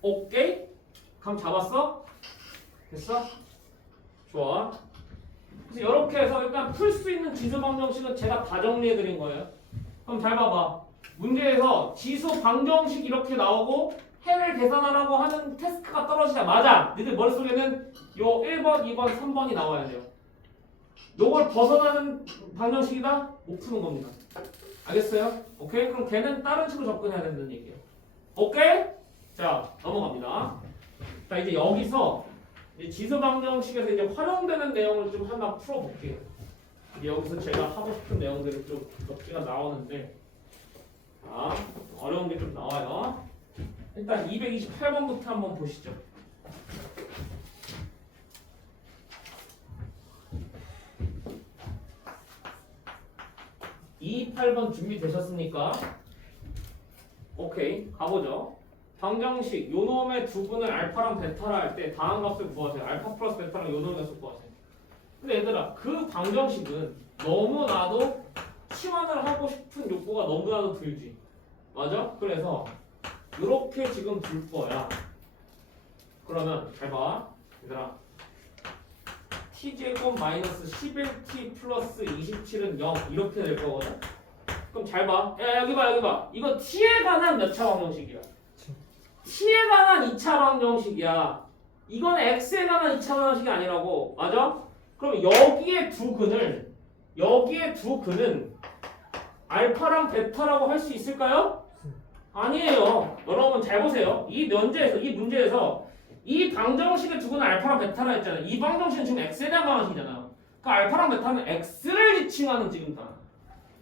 오케이? 감 잡았어? 됐어? 좋아. 그래서 이렇게 해서 일단 풀 수 있는 지수 방정식은 제가 다 정리해 드린 거예요. 그럼 잘 봐봐. 문제에서 지수 방정식 이렇게 나오고 해를 계산하라고 하는 태스크가 떨어지자마자 니들 머릿속에는 요 1번, 2번, 3번이 나와야 돼요. 요걸 벗어나는 방정식이다? 못 푸는 겁니다. 알겠어요? 오케이? 그럼 걔는 다른 식으로 접근해야 된다는 얘기예요. 오케이? 자, 넘어갑니다. 자, 이제 여기서 이제 지수 방정식에서 이제 활용되는 내용을 좀 하나 풀어볼게요. 이제 여기서 제가 하고 싶은 내용들이 좀 몇 개가 나오는데, 자, 어려운 게 좀 나와요. 일단 228번부터 한번 보시죠. 228번 준비되셨습니까? 오케이, 가보죠. 방정식 요 놈의 두 분을 알파랑 베타라 할 때 다음 값을 구하세요. 알파 플러스 베타랑 요 놈의 값을 구하세요. 근데 얘들아, 그 방정식은 너무나도 치환을 하고 싶은 욕구가 너무나도 들지. 맞아? 그래서 이렇게 지금 둘 거야. 그러면 잘 봐. 얘들아, t제곱 마이너스 11t 플러스 27은 0 이렇게 될 거거든. 그럼 잘 봐. 야, 여기 봐, 여기 봐. 이거 t에 관한 몇 차 방정식이야? t에 관한 2차 방정식이야. 이건 x에 관한 2차 방정식이 아니라고. 맞아? 그럼 여기에 두 근은 알파랑 베타라고 할 수 있을까요? 아니에요. 여러분 잘 보세요. 이 문제에서 이 방정식의 두 근은 알파랑 베타라 했잖아요. 이 방정식은 지금 x에 대한 방정식이잖아요. 그 알파랑 베타는 x를 지칭하는 지금 다.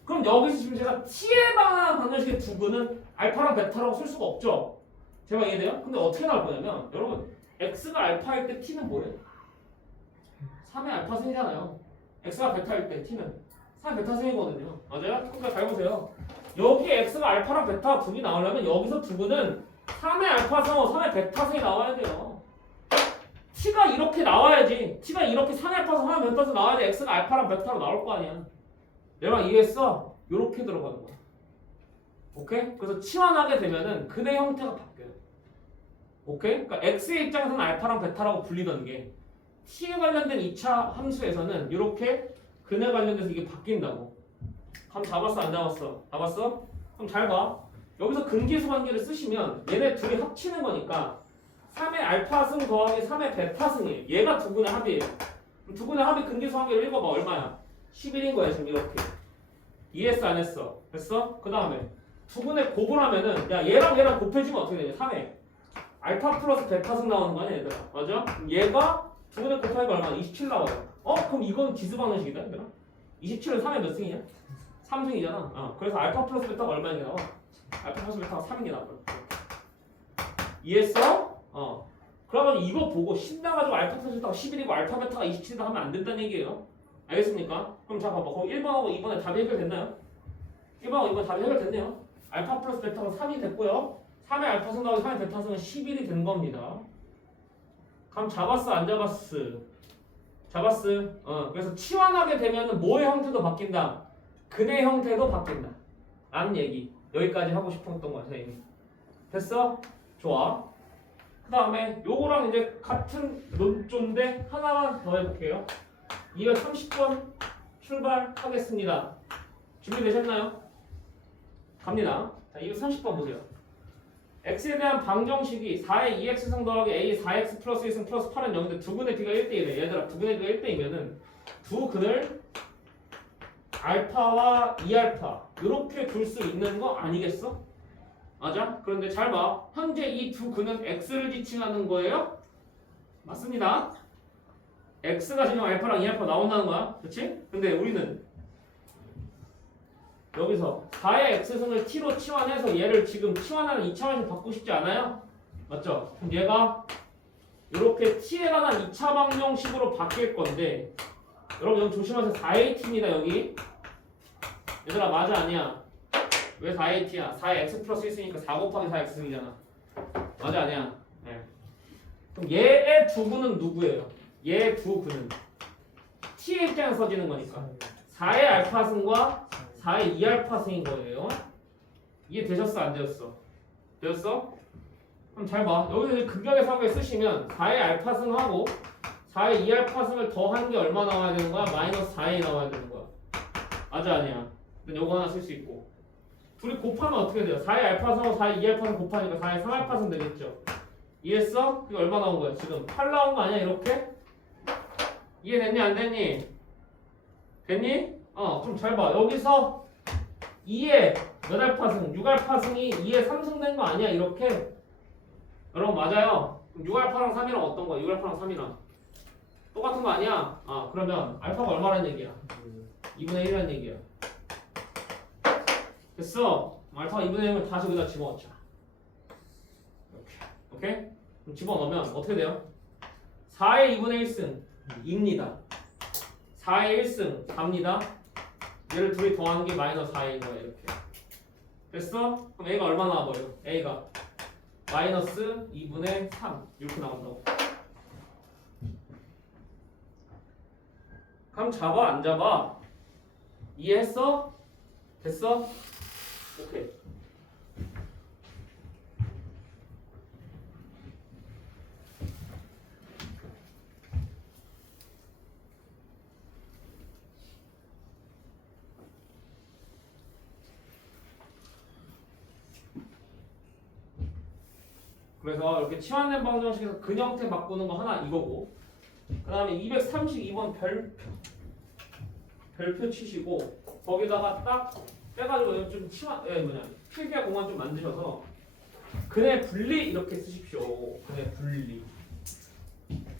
그럼 여기서 지금 제가 t에 관한 방정식의 두 근은 알파랑 베타라고 쓸 수가 없죠. 제가 이해돼요? 근데 어떻게 나올 거냐면 여러분 x가 알파일 때 t는 뭐예요? 3의 알파승이잖아요. x가 베타일 때 t는 3의 베타승이거든요. 맞아요? 그러니까 잘 보세요. 여기 x가 알파랑 베타 둘이 나오려면 여기서 두 분은 3의 알파승하고 3의 베타승이 나와야 돼요. t가 이렇게 나와야지. t가 이렇게 3의 알파승 3의 베타승 나와야 돼. x가 알파랑 베타로 나올 거 아니야. 얘랑 이해했어? 이렇게 들어가는 거야. 오케이? 그래서 치환하게 되면은 근의 형태가 바뀌어요. 오케이? 그러니까 x의 입장에서는 알파랑 베타라고 불리던 게 t에 관련된 2차 함수에서는 이렇게 근에 관련돼서 이게 바뀐다고. 감 잡았어 안 잡았어? 잡았어? 그럼 잘 봐. 여기서 근계수 관계를 쓰시면 얘네 둘이 합치는 거니까 3의 알파승 더하기 3의 베타승이에요. 얘가 두 분의 합이에요. 두 분의 합의 근계수 관계를 읽어봐. 얼마야? 11인 거야 지금 이렇게. 이해했어 안 했어? 됐어? 그 다음에 두 분의 곱을 하면은 야 얘랑 곱해지면 어떻게 되냐? 3에 알파 플러스 베타승 나오는 거 아니야 얘들아. 맞아? 얘가 두 분의 곱하기가 얼마나? 27 나와요. 그럼 이건 지수 방정식이다 얘들아. 27은 3의 몇 승이냐? 3승이잖아. 그래서 알파 플러스 베타가 얼마인 게 나와? 알파 플러스 베타가 3인 게 나와. 이해했어? 그러면 이거 보고 신나가지고 알파 플러스 베타가 11이고 알파 베타가 27이다 하면 안 된다는 얘기예요. 알겠습니까? 그럼 자 봐봐. 거기 1번하고 2번에 답이 해결됐나요? 1번하고 2번 답이 해결됐네요. 알파 플러스 베타가 3이 됐고요. 3의 알파승 나오고 3의 베타승은 11이 된 겁니다. 감 잡았어 안 잡았어? 잡았어. 그래서 치환하게 되면은 뭐의 형태도 바뀐다. 근의 형태도 바뀐다. 라는 얘기. 여기까지 하고 싶었던 거야 선생님이. 됐어? 좋아. 그 다음에 요거랑 이제 같은 논조인데 하나만 더 해볼게요. 230번 출발하겠습니다. 준비되셨나요? 갑니다. 자, 230번 보세요. x에 대한 방정식이 4의 2x승 더하기 a 4x 플러스 1승 플러스 8은 0인데 두 근의 비가 1대1이래. 얘들아 두 근의 비가 1대2면은 두 근을 알파와 2알파 이렇게 둘 수 있는 거 아니겠어? 맞아? 그런데 잘 봐. 현재 이 두 근은 x를 지칭하는 거예요? 맞습니다. x가 지금 알파랑 2알파 나온다는 거야. 그치? 근데 우리는 여기서 4의 x승을 t로 치환해서 얘를 지금 치환하는 2차 방식 바꾸고 싶지 않아요? 맞죠? 그럼 얘가 이렇게 t에 관한 2차 방정식으로 바뀔 건데 여러분 여기 조심하세요. 4at입니다 여기. 얘들아 맞아 아니야? 왜 4at야? 4에 x 플러스 1승이니까 4 곱하기 4x승이잖아. 맞아 아니야? 네. 그럼 얘의 두 근은 누구예요? 얘 두 근은 t의 입장에서 써지는 거니까 4의 알파승과 4의 2알파승인 거예요. 이해되셨어? 안 되셨어? 되었어? 그럼 잘 봐. 여기서 극약의 사고에 쓰시면 4의 알파승하고 4의 2알파승을 더한 게 얼마 나와야 되는 거야? 마이너스 4이 나와야 되는 거야. 맞아 아니야? 근데 요거 하나 쓸 수 있고 둘이 곱하면 어떻게 돼요? 4의 알파선하고 4의 2알파선 곱하니까 4의 3알파선 되겠죠. 이해했어? 이거 얼마 나온 거야? 지금 8 나온 거 아니야? 이렇게? 이해됐니? 안 됐니? 됐니? 그럼 잘 봐. 여기서 2의 몇 알파승? 6알파승이 2의 3승 된 거 아니야? 이렇게? 여러분 맞아요. 그럼 6알파랑 3이랑 어떤 거야? 6알파랑 3이랑 똑같은 거 아니야? 그러면 알파가 얼마란 얘기야? 2분의 1이란 얘기야. 됐어. 알파가 2분의 1이면 다시 여기다 집어넣자. 이렇게. 오케이? 그럼 집어넣으면 어떻게 돼요? 4의 2분의 1승 2입니다. 4의 1승 4입니다. 얘를 둘이 더하는 게 마이너스 4인 거야. 이렇게. 됐어? 그럼 A가 얼마 나와버려? A가 마이너스 2분의 3 이렇게 나온다고. 그럼 잡아 안 잡아? 이해했어? 됐어? 오케이. 그래서 이렇게 치환된 방정식에서 근형태 바꾸는 거 하나 이거고, 그 다음에 232번 별표 치시고 거기다가 딱 빼가지고 좀 필기하 공간 좀 만드셔서 근의 분리 이렇게 쓰십시오. 근의 분리.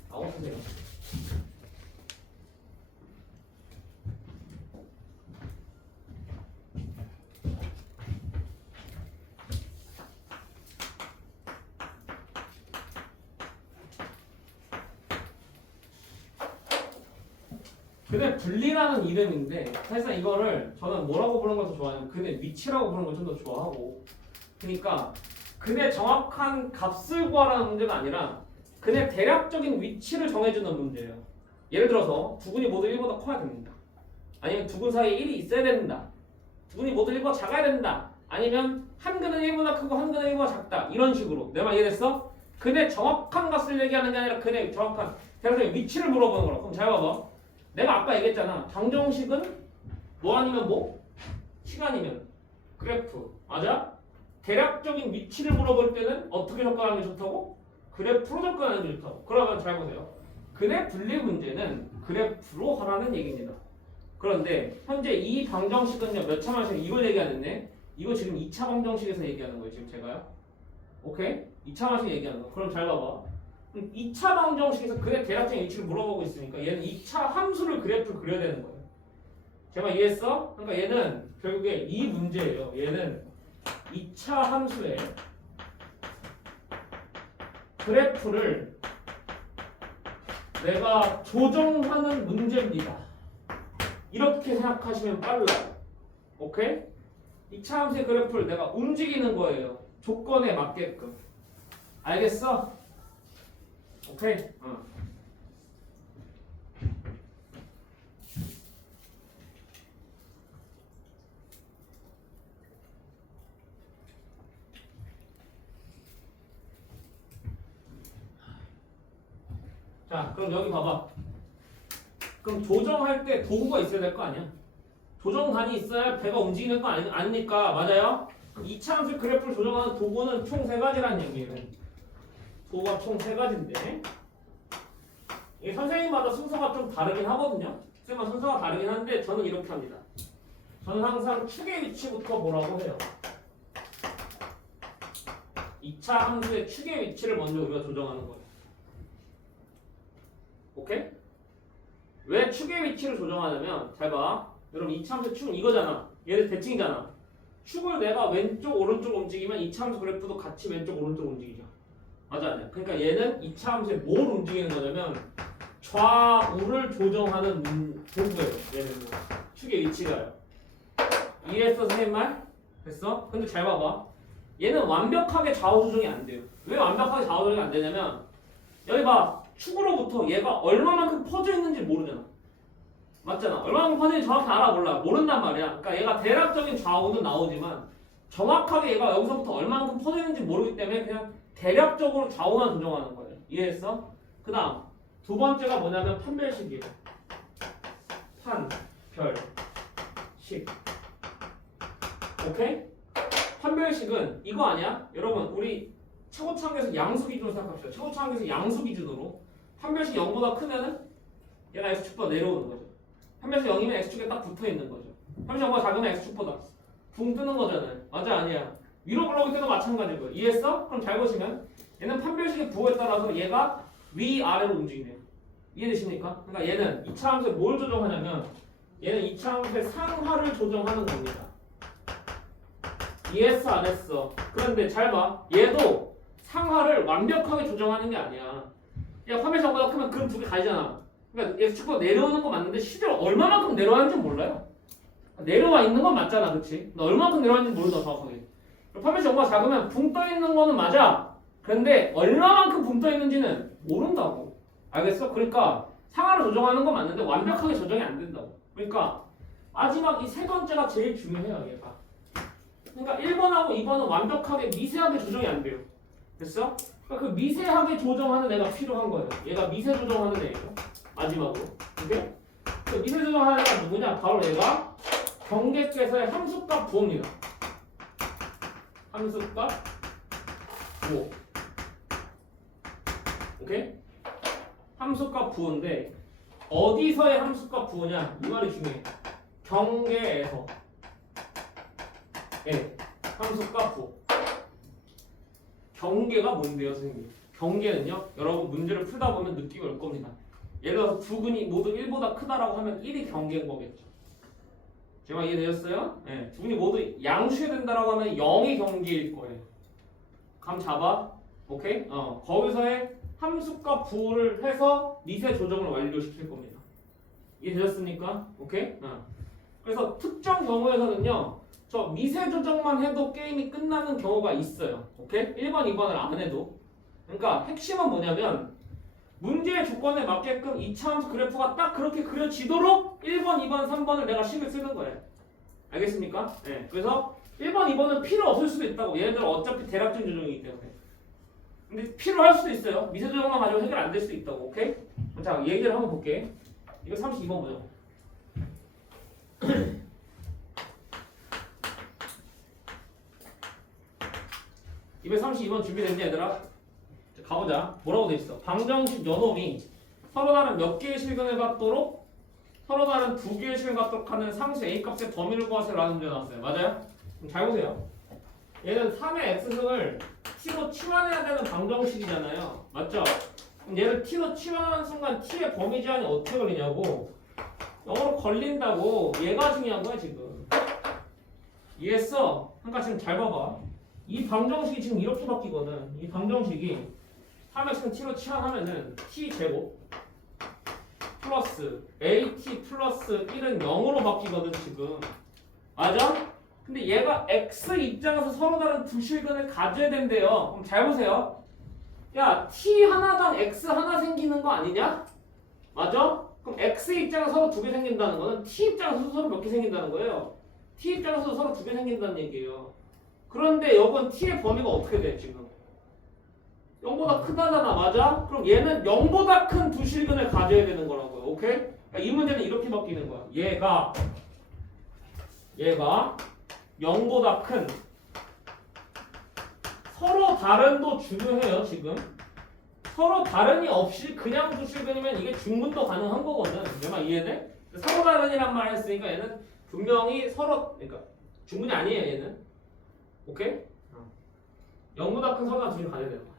쓰세요. 근의 분리라는 이름인데 사실상 이거를 저는 뭐라고 부르는 걸 더 좋아하냐면 근의 위치라고 부르는 걸 좀 더 좋아하고, 그러니까 근의 정확한 값을 구하라는 문제가 아니라 근의 대략적인 위치를 정해주는 문제예요. 예를 들어서 두 근이 모두 1보다 커야 됩니다. 아니면 두 근 사이에 1이 있어야 된다. 두 근이 모두 1보다 작아야 된다. 아니면 한 근은 1보다 크고 한 근은 1보다 작다. 이런 식으로. 내 말 이해됐어? 근의 정확한 값을 얘기하는 게 아니라 근의 정확한 대략적인 위치를 물어보는 거라. 그럼 잘 봐봐. 내가 아까 얘기했잖아. 방정식은 뭐 아니면 뭐? 시간이면 그래프. 맞아? 대략적인 위치를 물어볼 때는 어떻게 접근하는 게 좋다고? 그래프로 접근하는 게 좋다고. 그러면 잘 보세요. 근의 분리 문제는 그래프로 하라는 얘기입니다. 그런데 현재 이 방정식은요. 몇 차 방정식 이걸 얘기하는데 이거 지금 2차 방정식에서 얘기하는 거예요. 지금 제가요. 오케이? 2차 방정식 얘기하는 거. 그럼 잘 봐봐. 2차 방정식에서 근의 대략적인 위치를 물어보고 있으니까 얘는 2차 함수를 그래프를 그려야 되는 거예요. 제가 이해했어? 그러니까 얘는 결국에 이 문제예요. 얘는 2차 함수의 그래프를 내가 조정하는 문제입니다. 이렇게 생각하시면 빨라요. 오케이? 2차 함수의 그래프를 내가 움직이는 거예요. 조건에 맞게끔. 알겠어? 오케이? 자, 그럼 여기 봐봐. 그럼 조정할 때 도구가 있어야 될 거 아니야? 조정단이 있어야 배가 움직이는 거 아닙니까? 맞아요? 2차 함수 그래프를 조정하는 도구는 총 3가지라는 얘기예요. 도구가 총 3가지인데 이게 선생님마다 순서가 좀 다르긴 하거든요. 선생님마다 순서가 다르긴 한데 저는 이렇게 합니다. 저는 항상 축의 위치부터 뭐라고 해요. 2차 함수의 축의 위치를 먼저 우리가 조정하는 거예요. 오케이? 왜 축의 위치를 조정하냐면 잘 봐. 여러분 2차 함수의 축은 이거잖아. 얘를 대칭이잖아. 축을 내가 왼쪽 오른쪽 움직이면 2차 함수 그래프도 같이 왼쪽 오른쪽 움직이죠. 맞아 아니야? 그러니까 얘는 2차 함수에 뭘 움직이는 거냐면 좌우를 조정하는 도구예요. 얘는 축의 위치가요. 이해했어 선생님 말? 됐어? 근데 잘 봐봐. 얘는 완벽하게 좌우 조정이 안 돼요. 왜 완벽하게 좌우 조정이 안 되냐면 여기 봐. 축으로부터 얘가 얼마만큼 퍼져 있는지 모르잖아. 맞잖아. 얼마만큼 퍼져 있는지 정확히 알아 몰라. 모른단 말이야. 그러니까 얘가 대략적인 좌우는 나오지만 정확하게 얘가 여기서부터 얼마만큼 퍼져 있는지 모르기 때문에 그냥 대략적으로 좌우만 조정하는 거예요. 이해했어? 그 다음 두 번째가 뭐냐면 판별식이에요. 판, 별, 식. 오케이? 판별식은 이거 아니야? 여러분 우리 최고차항에서 양수 기준으로 생각합시다. 최고차항에서 양수 기준으로 판별식 0보다 크면은 얘가 x축보다 내려오는 거죠. 판별식 0이면 x축에 딱 붙어 있는 거죠. 판별식 0보다 작으면 x축보다 붕 뜨는 거잖아요. 맞아 아니야? 위로 올라올 때도 마찬가지고요. 이해했어? 그럼 잘 보시면 얘는 판별식의 부호에 따라서 얘가 위아래로 움직이네요. 이해되십니까? 그러니까 얘는 이차함수에 뭘 조정하냐면 얘는 이차함수의 상하를 조정하는 겁니다. 이해했어 안 했어? 그런데 잘 봐. 얘도 상하를 완벽하게 조정하는 게 아니야. 야 판별식 0보다 크면 그럼 두 개 가지잖아. 그러니까 x축보다 내려오는 거 맞는데 실제로 얼마만큼 내려가는지 몰라요. 내려와 있는 건 맞잖아, 그렇지? 얼마만큼 내려왔는지 모른다 정확하게. 판별식 0보다 작으면 붕 떠 있는 거는 맞아. 그런데 얼마만큼 붕 떠 있는지는 모른다고. 알겠어? 그러니까 상하를 조정하는 건 맞는데 완벽하게 조정이 안 된다고. 그러니까 마지막 이 세 번째가 제일 중요해요, 얘가. 그러니까 1번하고 2번은 완벽하게 미세하게 조정이 안 돼요. 됐어? 그러니까 그 미세하게 조정하는 애가 필요한 거예요. 얘가 미세 조정하는 애예요. 마지막으로. 오케이? 그 미세 조정하는 애가 누구냐? 바로 얘가 경계께서의 함수값 부호입니다. 함수값 부호. 오케이? 함수값 부호인데 어디서의 함수값 부호냐? 이 말이 중요해. 경계에서. 예, 함수값 부호. 경계가 뭔데요, 선생님? 경계는요, 여러분 문제를 풀다 보면 느낌이 올 겁니다. 예를 들어서 두 근이 모두 1보다 크다라고 하면 1이 경계인 거겠죠. 제 말 이해되셨어요? 네. 두 근이 모두 양수에 된다라고 하면 0이 경계일 거예요. 감 잡아? 오케이? 거기서의 함수값 부호를 해서 미세 조정을 완료시킬 겁니다. 이해되셨습니까? 오케이? 그래서 특정 경우에서는요, 저 미세 조정만 해도 게임이 끝나는 경우가 있어요. 오케이? 1번, 2번을 안 해도. 그러니까 핵심은 뭐냐면 문제의 조건에 맞게끔 이차함수 그래프가 딱 그렇게 그려지도록 1번, 2번, 3번을 내가 신경 쓰는 거예요. 알겠습니까? 네. 그래서 1번, 2번은 필요 없을 수도 있다고. 얘네들은 어차피 대략적인 조정이기 때문에. 근데 필요할 수도 있어요. 미세 조정만 가지고 해결 안 될 수도 있다고. 오케이? 자, 얘기를 한번 볼게. 이거 32번 보자. 232번 준비됐니 얘들아? 자, 가보자. 뭐라고 돼 있어? 방정식 연홈이 서로 다른 몇 개의 실근을 갖도록 서로 다른 두 개의 실근을 갖도록 하는 상수 A 값의 범위를 구하세요 라는 문제 나왔어요. 맞아요? 그럼 잘 보세요. 얘는 3의 x승을 t로 치환해야 되는 방정식이잖아요. 맞죠? 그럼 얘를 t로 치환하는 순간 t의 범위 제한이 어떻게 걸리냐고. 영어로 걸린다고. 얘가 중요한 거야 지금. 이해했어? 그러니까 지금 잘 봐봐. 이 방정식이 지금 이렇게 바뀌거든. 이 방정식이 3x는 t로 치환하면은 t제곱 플러스 at 플러스 1은 0으로 바뀌거든 지금. 맞아? 근데 얘가 x 입장에서 서로 다른 두 실근을 가져야 된대요. 그럼 잘 보세요. 야 t 하나당 x 하나 생기는 거 아니냐? 맞아? 그럼 x 입장에서 서로 두 개 생긴다는 거는 t 입장에서 서로 몇 개 생긴다는 거예요. t 입장에서 서로 두 개 생긴다는 얘기예요. 그런데 여건 t의 범위가 어떻게 돼 지금? 0보다 크다잖아. 맞아? 그럼 얘는 0보다 큰 두 실근을 가져야 되는 거라고요. 오케이? 그러니까 이 문제는 이렇게 바뀌는 거야. 얘가 0보다 큰 서로 다른도 중요해요 지금. 서로 다른이 없이 그냥 두 실근이면 이게 중분도 가능한 거거든. 내 말 이해돼? 서로 다른이란 말 했으니까 얘는 분명히 서로, 그러니까 중분이 아니에요 얘는. 오케이? 0보다 큰 서로 다른 두 실근 가져야 되는 거야.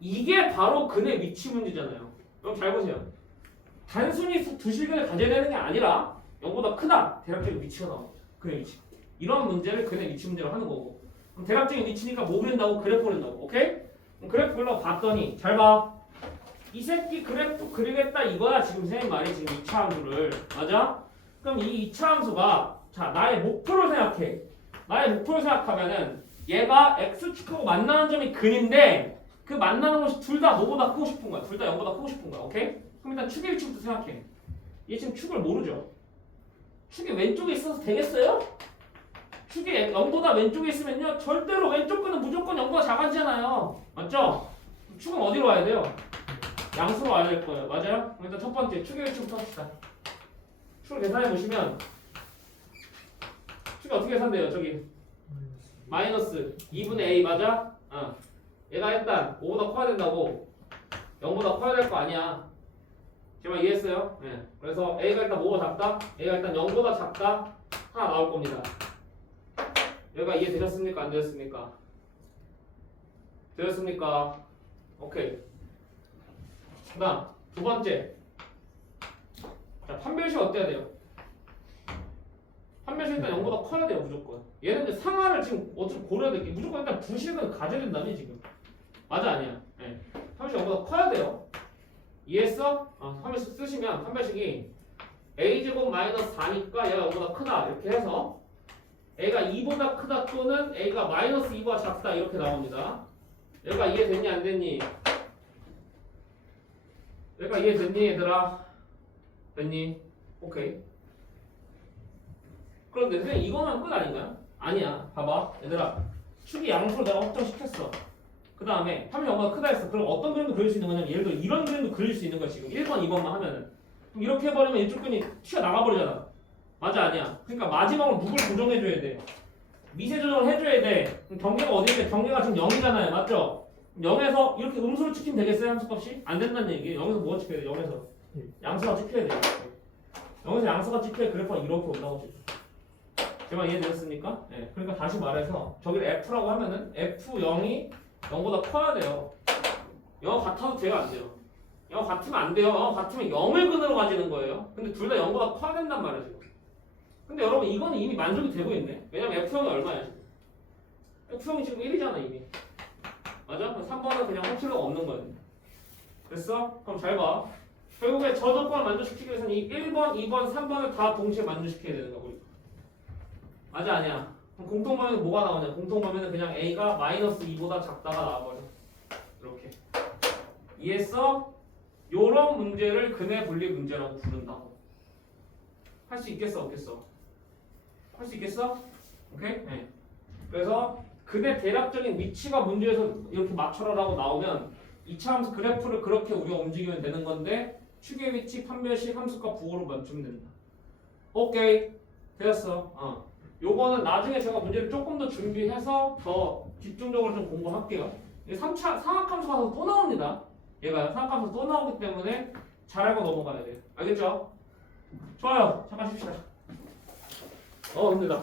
이게 바로 근의 위치 문제잖아요. 그럼 잘 보세요. 단순히 두 실근을 가져야 되는 게 아니라 0보다 크다. 대략적인 위치가 나옵니다. 근의 위치. 이런 문제를 근의 위치 문제로 하는 거고. 그럼 대략적인 위치니까 뭐 그린다고? 그래프 그린다고. 오케이? 그럼 그래프 그리려고 봤더니 잘 봐. 이 새끼 그래프 그리겠다 이거야. 지금 선생님 말이 지금 2차 함수를. 맞아? 그럼 이 2차 함수가 자 나의 목표를 생각해. 나의 목표를 생각하면은 얘가 x축하고 만나는 점이 근인데 그 만나는 곳이 둘 다 뭐보다 크고 싶은 거야. 둘 다 0보다 크고 싶은 거야. 오케이? 그럼 일단 축의 위치부터 생각해. 얘 지금 축을 모르죠? 축이 왼쪽에 있어서 되겠어요? 축이 0보다 왼쪽에 있으면요 절대로 왼쪽 끈은 무조건 0보다 작아지잖아요. 맞죠? 축은 어디로 와야 돼요? 양수로 와야 될 거예요. 맞아요? 일단 첫 번째 축의 위치부터 합시다. 축을 계산해 보시면 축이 어떻게 계산돼요? 저기 마이너스 2분의 a 맞아? 얘가 일단 5보다 커야 된다고 0보다 커야 될 거 아니야. 지금 이해했어요? 네. 그래서 a가 일단 5보다 작다? a가 일단 0보다 작다? 하나 나올 겁니다. 여기가 이해되셨습니까? 안 되셨습니까? 되셨습니까? 오케이. 그 다음 두 번째. 자, 판별식 어때야 돼요? 판별식 일단 0보다 커야 돼요. 무조건. 얘는 이제 상하를 지금 어떻게 고려해야 될 게 무조건 일단 부식은 가져야 된다며 지금. 맞아 아니야? 네. 판별식 0보다 커야 돼요. 이해했어? 판별식 쓰시면 판별식이 a제곱 마이너스 4니까 얘가 0보다 크다 이렇게 해서 a가 2보다 크다 또는 a가 마이너스 2보다 작다 이렇게 나옵니다. 얘가 이해됐니 안 됐니? 얘가 이해됐니 얘들아? 됐니? 오케이. 그런데 선생님 이거만 끝 아닌가요? 아니야. 봐봐 얘들아 축이 양수로 내가 확정시켰어. 그 다음에 30보다 크다 했어. 그럼 어떤 그림도 그릴 수 있는 거냐면 예를 들어 이런 그림도 그릴 수 있는 거야 지금 1번 2번만 하면은. 그럼 이렇게 해버리면 이쪽 끈이 튀어나가버리잖아. 맞아 아니야? 그러니까 마지막으로 누굴 고정해줘야 돼? 미세 조정을 해줘야 돼. 그럼 경계가 어디인데 경계가 지금 0이잖아요. 맞죠? 0에서 이렇게 음수를 찍히면 되겠어요? 함수값이? 안 된다는 얘기예요. 0에서 뭐가 찍혀야 돼? 0에서 양수가 찍혀야 돼. 0에서 양수가 찍혀야 그래프가 이렇게 올라오지. 제 말 이해되셨습니까? 네. 그러니까 다시 말해서 저기를 F라고 하면은 F0이 0보다 커야 돼요. 0 같아도 돼요? 안 돼요? 0 같으면 안 돼요. 0 같으면 0을 근으로 가지는 거예요. 근데 둘 다 0보다 커야 된단 말이에요 지금. 근데 여러분 이거는 이미 만족이 되고 있네. 왜냐면 F형이 얼마야 지금? F형이 지금 1이잖아 이미. 맞아? 그럼 3번은 그냥 할 필요가 없는 거예요. 됐어? 그럼 잘 봐. 결국에 저 조건을 만족시키기 위해서는 이 1번, 2번, 3번을 다 동시에 만족시켜야 되는 거고. 맞아 아니야? 그럼 공통범위는 뭐가 나오냐? 공통범위는 그냥 A가 마이너스 2보다 작다가 나와버려. 이렇게. 이해했어? 요런 문제를 근해 분리 문제라고 부른다고. 할 수 있겠어 없겠어? 할 수 있겠어? 오케이? 네. 그래서 근의 대략적인 위치가 문제에서 이렇게 맞춰라라고 나오면 이차함수 그래프를 그렇게 우리가 움직이면 되는 건데 축의 위치, 판별식, 함수값 부호로 맞추면 된다. 오케이. 됐어. 요거는 나중에 제가 문제를 조금 더 준비해서 더 집중적으로 좀 공부할게요. 3차 상학함수 가서 또 나옵니다. 얘가 상학함수 또 나오기 때문에 잘 알고 넘어가야 돼요. 알겠죠? 좋아요. 잠깐 쉽시다. 힘들다.